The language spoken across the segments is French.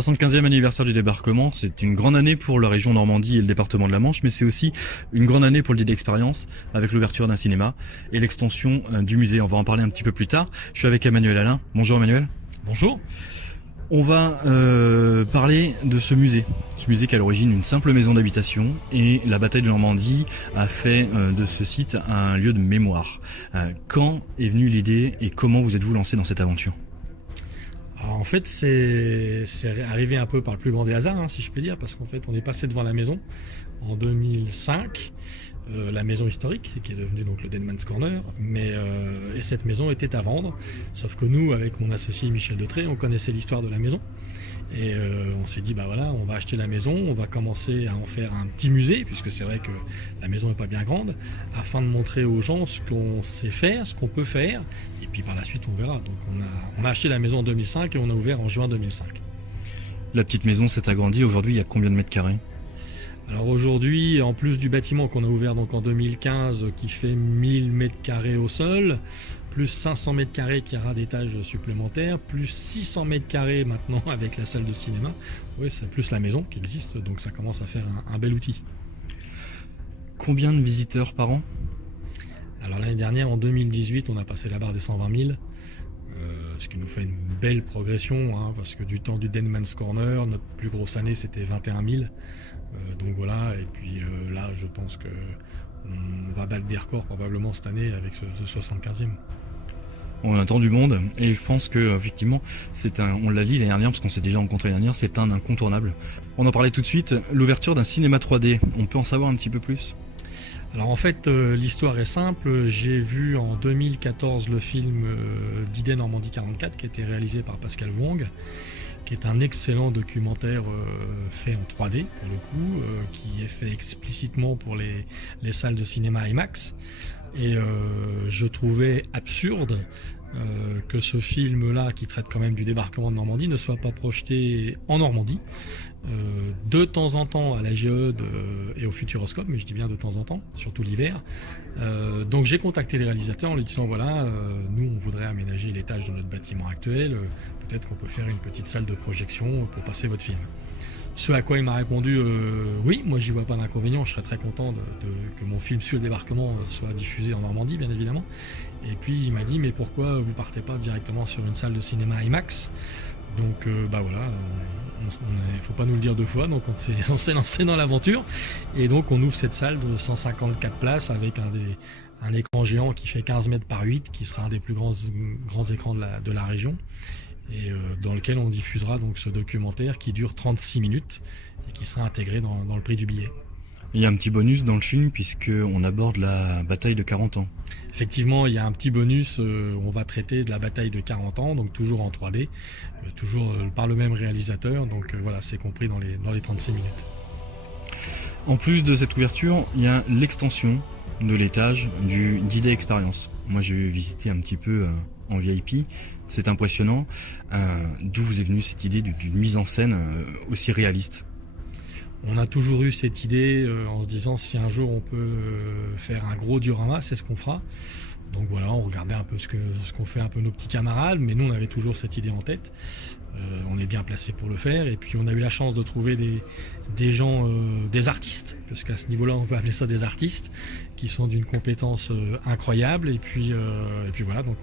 75e anniversaire du débarquement, c'est une grande année pour la région Normandie et le département de la Manche, mais c'est aussi une grande année pour le Dîner d'Expérience avec l'ouverture d'un cinéma et l'extension du musée. On va en parler un petit peu plus tard. Je suis avec Emmanuel Alain. Bonjour Emmanuel. Bonjour. On va parler de ce musée qui est à l'origine une simple maison d'habitation, et la bataille de Normandie a fait de ce site un lieu de mémoire. Quand est venue l'idée et comment vous êtes-vous lancé dans cette aventure ? Alors en fait, c'est arrivé un peu par le plus grand des hasards, si je peux dire, parce qu'en fait, on est passé devant la maison en 2005, la maison historique, qui est devenue donc le Deadman's Corner, et cette maison était à vendre, sauf que nous, avec mon associé Michel Detré, on connaissait l'histoire de la maison, et on s'est dit, bah voilà, on va acheter la maison, on va commencer à en faire un petit musée, puisque c'est vrai que la maison n'est pas bien grande, afin de montrer aux gens ce qu'on sait faire, ce qu'on peut faire, et puis par la suite on verra. Donc on a acheté la maison en 2005 et on a ouvert en juin 2005. La petite maison s'est agrandie, aujourd'hui il y a combien de mètres carrés ? Alors aujourd'hui, en plus du bâtiment qu'on a ouvert donc en 2015, qui fait 1000 mètres carrés au sol, plus 500 mètres carrés qui aura d'étages supplémentaires, plus 600 mètres carrés maintenant avec la salle de cinéma, oui, c'est plus la maison qui existe, donc ça commence à faire un bel outil. Combien de visiteurs par an ? Alors l'année dernière, en 2018, on a passé la barre des 120 000, ce qui nous fait une belle progression, parce que du temps du Deadman's Corner, notre plus grosse année c'était 21 000. Donc voilà, et puis là je pense qu'on va battre des records probablement cette année avec ce 75e. On attend du monde, et je pense que effectivement on l'a dit l'année dernière parce qu'on s'est déjà rencontré l'année dernière, c'est un incontournable. On en parlait tout de suite, l'ouverture d'un cinéma 3D, on peut en savoir un petit peu plus ? Alors en fait, l'histoire est simple. J'ai vu en 2014 le film D-Day Normandie 44 qui a été réalisé par Pascal Wong, qui est un excellent documentaire fait en 3D pour le coup, qui est fait explicitement pour les salles de cinéma IMAX. Et je trouvais absurde que ce film-là, qui traite quand même du débarquement de Normandie, ne soit pas projeté en Normandie, de temps en temps à la Géode et au Futuroscope, mais je dis bien de temps en temps, surtout l'hiver. Donc j'ai contacté les réalisateurs en leur disant voilà, nous on voudrait aménager l'étage de notre bâtiment actuel, peut-être qu'on peut faire une petite salle de projection pour passer votre film. Ce à quoi il m'a répondu oui, moi j'y vois pas d'inconvénient, je serais très content que mon film sur le débarquement soit diffusé en Normandie, bien évidemment. Et puis il m'a dit mais pourquoi vous partez pas directement sur une salle de cinéma IMAX ? Donc bah voilà, il faut pas nous le dire deux fois, donc on s'est lancé dans l'aventure, et donc on ouvre cette salle de 154 places avec un écran géant qui fait 15 mètres par 8, qui sera un des plus grands écrans de la région, et dans lequel on diffusera donc ce documentaire qui dure 36 minutes et qui sera intégré dans le prix du billet. Il y a un petit bonus dans le film puisqu'on aborde la bataille de 40 ans. Effectivement, il y a un petit bonus, on va traiter de la bataille de 40 ans, donc toujours en 3D, toujours par le même réalisateur, donc voilà, c'est compris dans les 36 minutes. En plus de cette ouverture, il y a l'extension de l'étage du Dîner Expérience. Moi j'ai visité un petit peu en VIP, c'est impressionnant. D'où vous est venue cette idée d'une mise en scène aussi réaliste ? On a toujours eu cette idée en se disant si un jour on peut faire un gros diorama, c'est ce qu'on fera. Donc voilà, on regardait un peu ce qu'ont fait un peu nos petits camarades, mais nous on avait toujours cette idée en tête. On est bien placé pour le faire, et puis on a eu la chance de trouver des gens, des artistes, parce qu'à ce niveau-là on peut appeler ça des artistes, qui sont d'une compétence incroyable, et puis voilà, donc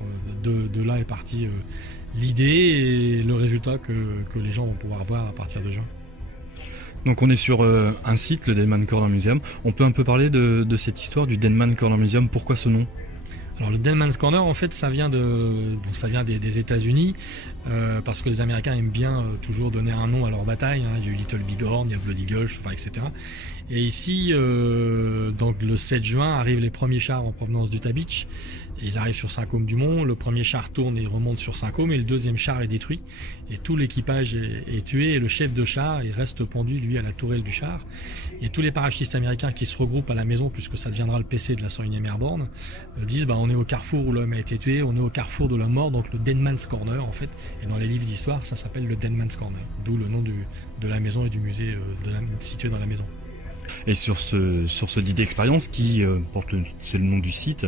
de là est partie l'idée et le résultat que les gens vont pouvoir voir à partir de juin. Donc on est sur un site, le Deadman's Corner Museum. On peut un peu parler de cette histoire du Deadman's Corner Museum. Pourquoi ce nom ? Alors le Deadman's Corner, en fait, ça vient des États-Unis, parce que les Américains aiment bien toujours donner un nom à leur bataille. Il y a eu Little Bighorn, il y a Bloody Gulch, etc. Et ici, donc le 7 juin, arrivent les premiers chars en provenance d'Utah Beach. Ils arrivent sur Saint-Côme-du-Mont, le premier char tourne et remonte sur Saint-Côme, et le deuxième char est détruit, et tout l'équipage est tué, et le chef de char il reste pendu lui à la tourelle du char, et tous les parachutistes américains qui se regroupent à la maison, puisque ça deviendra le PC de la 101e Airborne, disent on est au carrefour où l'homme a été tué, on est au carrefour de l'homme mort, donc le Deadman's Corner en fait, et dans les livres d'histoire ça s'appelle le Deadman's Corner, d'où le nom de la maison et du musée situé dans la maison. Et sur ce D-Day Experience qui c'est le nom du site,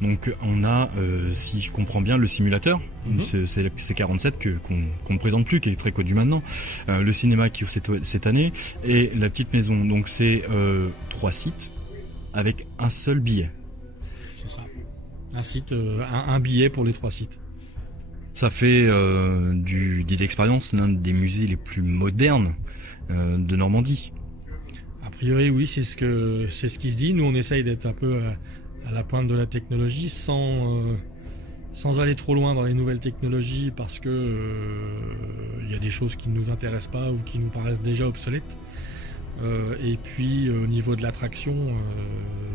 donc on a, si je comprends bien, le simulateur, c'est le C47 qu'on ne présente plus, qui est très connu maintenant, le cinéma qui ouvre cette année, et la petite maison. Donc c'est 3 sites avec un seul billet. C'est ça. Un site, un billet pour les 3 sites. Ça fait du D-Day Experience l'un des musées les plus modernes de Normandie. A priori, oui, c'est ce qui se dit. Nous, on essaye d'être un peu à la pointe de la technologie sans aller trop loin dans les nouvelles technologies parce que y a des choses qui ne nous intéressent pas ou qui nous paraissent déjà obsolètes. Et puis au niveau de l'attraction,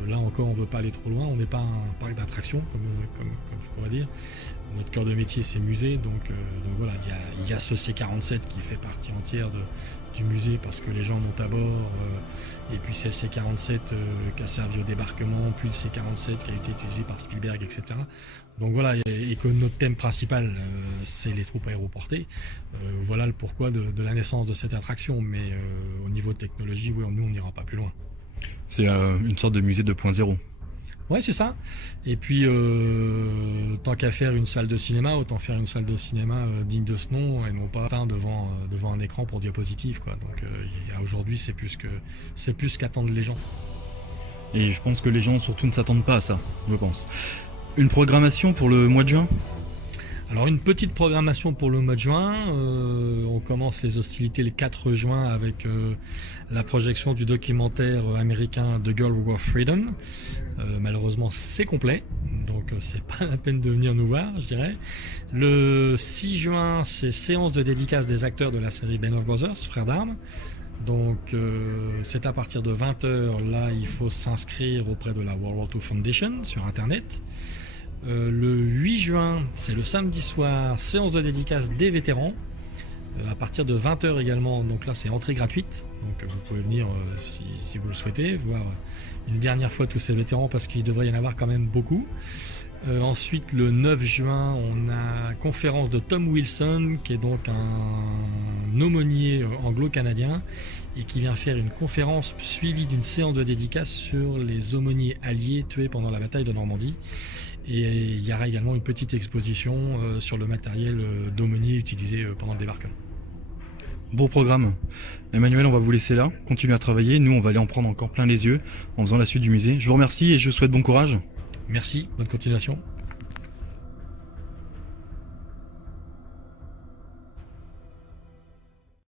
là encore on veut pas aller trop loin, on n'est pas un parc d'attractions comme je pourrais dire. Notre cœur de métier c'est musée, donc voilà, il y a ce C47 qui fait partie entière du musée parce que les gens montent à bord, et puis c'est le C47 qui a servi au débarquement, puis le C47 qui a été utilisé par Spielberg, etc. Donc voilà, et que notre thème principal c'est les troupes aéroportées. Voilà le pourquoi de la naissance de cette attraction, mais au niveau de technologie, oui, nous on n'ira pas plus loin. C'est une sorte de musée 2.0. Ouais, c'est ça. Et puis, tant qu'à faire une salle de cinéma, autant faire une salle de cinéma digne de ce nom et non pas devant un écran pour diapositive, quoi. Donc, aujourd'hui, c'est plus qu'attendent les gens. Et je pense que les gens surtout ne s'attendent pas à ça, je pense. Une programmation pour le mois de juin ? Alors une petite programmation pour le mois de juin, on commence les hostilités le 4 juin avec la projection du documentaire américain The Girl Who Wore Freedom. Malheureusement c'est complet, donc c'est pas la peine de venir nous voir, je dirais. Le 6 juin c'est séance de dédicace des acteurs de la série Band of Brothers, Frères d'Armes. Donc c'est à partir de 20h, là il faut s'inscrire auprès de la World War II Foundation sur internet. Le 8 juin, c'est le samedi soir, séance de dédicace des vétérans, à partir de 20h également, donc là c'est entrée gratuite, donc vous pouvez venir si vous le souhaitez, voir une dernière fois tous ces vétérans parce qu'il devrait y en avoir quand même beaucoup. Ensuite le 9 juin, on a conférence de Tom Wilson, qui est donc un aumônier anglo-canadien et qui vient faire une conférence suivie d'une séance de dédicace sur les aumôniers alliés tués pendant la bataille de Normandie. Et il y aura également une petite exposition sur le matériel d'aumônier utilisé pendant le débarquement. Beau programme. Emmanuel, on va vous laisser là, continuez à travailler. Nous, on va aller en prendre encore plein les yeux en faisant la suite du musée. Je vous remercie et je vous souhaite bon courage. Merci, bonne continuation.